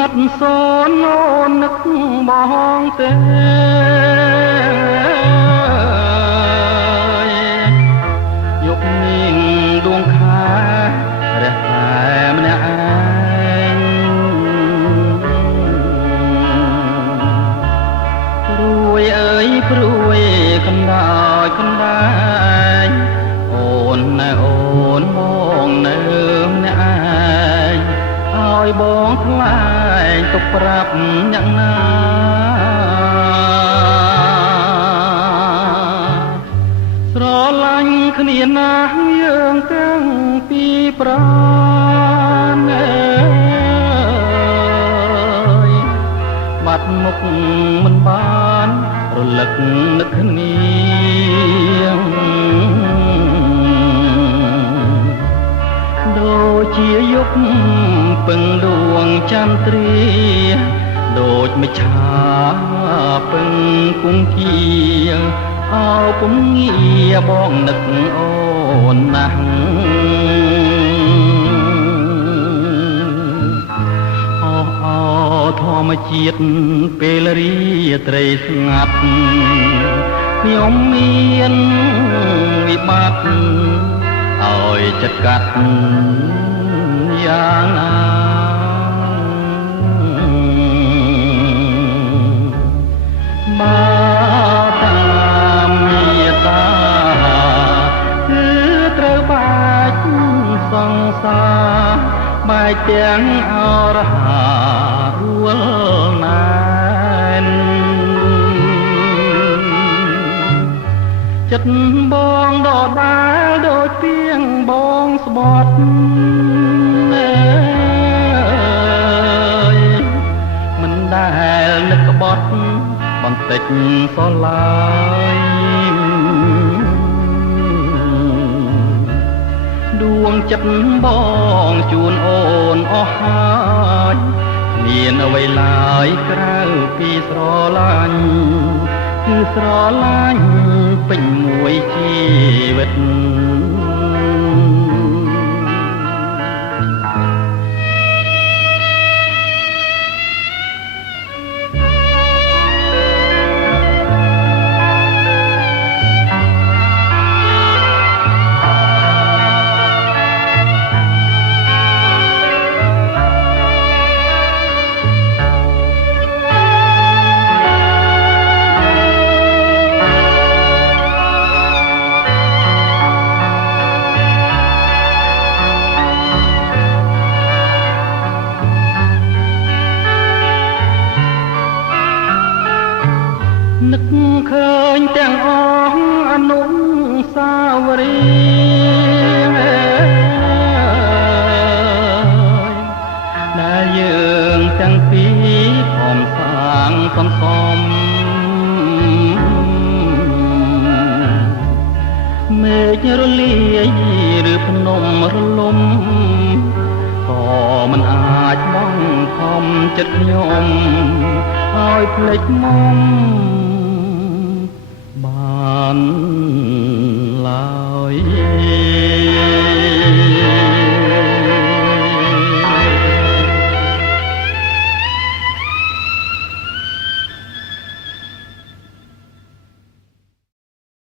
ងាត់សូនអូននឹកបងទេយកនាងដួងខែរះតែម្នាក់ឯងព្រួយអើយព្រួយកណ្ដោយកណ្ដែងអូនណែអូនបងនៅម្នាក់ឯងឲ្យបងថ្លែងទុកប្រាប់យ៉ាងណាស្រឡាញ់គ្នាណាស់យើងទាំងពីរប្រាណអើយបាត់មុខមិនបានរលឹកនឹកគ្នាដូចជាយុគពឹងដួងចន្ទ្រាដូចមិនឆាពឹងគង្គីអោពុំងាបងនឹកអូនណាស់អោធម្មជាតិពេលរាត្រីស្ងាត់ខ្ញុំមានវិបត្តិឲ្យចិត្តកាត់យ៉ាងណាបើតាមមេត្តាគឺត្រូវបាច់សង្សារបែកទាំងអរហារួលណែនចិត្តបងដដែលដូចទៀងបងស្បត់មិនដែលនឹកក្បត់បន្តិចសោះឡើយដួងចិត្តបងជូនអូនអស់ហើយមានអ្វីឡើយក្រៅពីស្រឡាញ់គឺស្រឡាញ់ពេញមួយជីវិតនឹកឃើញទាំងអស់អនុស្សាវរីយ៍ដែលយើងទាំងពីរខំសាងសន្សំមេឃរលាយឬភ្នំរលំក៏មិនអាចបង្ខំចិត្តខ្ញុំឲ្យភ្លេចមុំ